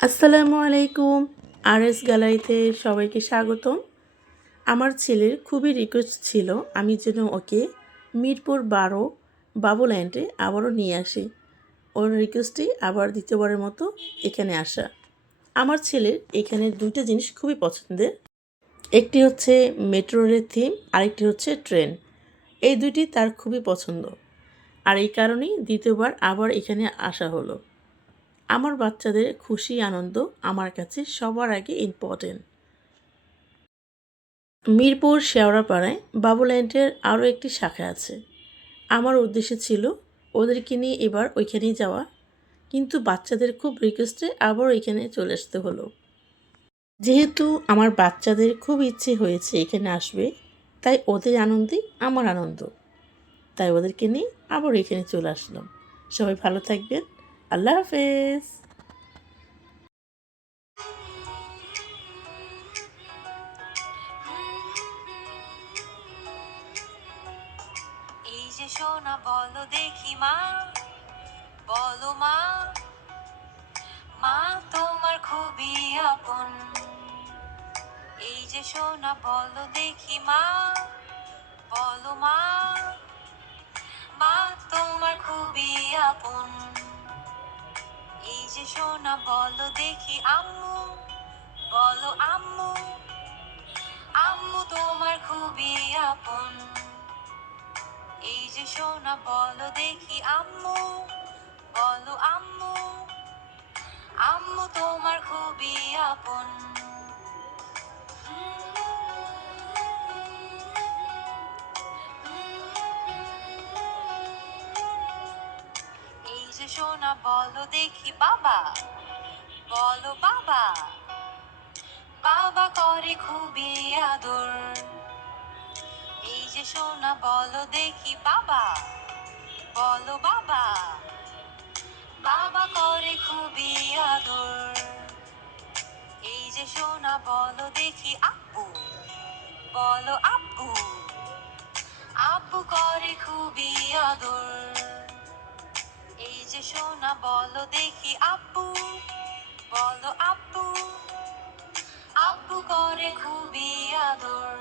আসসালামু আলাইকুম। আরএস গ্যালারিতে সবাইকে স্বাগতম। আমার ছেলের খুবই রিকোয়েস্ট ছিল আমি যেন ওকে মিরপুর ১২ বাবুল্যান্ডে আবারও নিয়ে আসি। ওর রিকোয়েস্টেই আবার দ্বিতীয়বারের মতো এখানে আসা। আমার ছেলের এখানে ২ টা জিনিস খুবই পছন্দের। একটি হচ্ছে মেট্রো রেলের থিম, আরেকটি হচ্ছে ট্রেন। এই ২ টি তার খুবই পছন্দ। আর এই কারণেই দ্বিতীয়বার আবার এখানে আসা হলো। আমার বাচ্চাদের খুশি আনন্দ আমার কাছে সবার আগে ইম্পর্টেন্ট। মিরপুর শেওড়াপাড়ায় বাবুল্যান্ডের আরও একটি শাখা আছে। আমার উদ্দেশ্য ছিল ওদেরকে নিয়ে এবার ওইখানেই যাওয়া, কিন্তু বাচ্চাদের খুব রিকোয়েস্টে আবার ওইখানে চলে আসতে হলো। যেহেতু আমার বাচ্চাদের খুব ইচ্ছে হয়েছে এখানে আসবে, তাই ওদের আনন্দেই আমার আনন্দ। তাই ওদেরকে নিয়ে আবার এখানে চলে আসলাম। সবাই ভালো থাকবেন। আল্লাহ হাফেজ। এই যে সোনা বলো দেখি মা, বলো মা, মা তোমার খুবই আপন। এই যে সোনা বলো দেখি মা, বলো মা, মা তোমার খুবই আপন। এই যে সোনা বলো দেখি আম্মু, বলো আম্মু, আম্মু তোমার খুবই আপন। এই যে সোনা বলো দেখি আম্মু, বলো আম্মু, আম্মু তোমার খুবই আপন। এই যে সোনা বলো দেখি বাবা, বলো বাবা, বাবা করে খুবই আদর। এই যে সোনা বলো দেখি বাবা, বলো বাবা, বাবা করে খুবই আদর। এই যে সোনা বলো দেখি আব্বু, বলো আব্বু, আব্বু করে খুবই আদর। এই যে সোনা বলো দেখি আব্বু, বলো আব্বু, আব্বু করে খুবই আদর।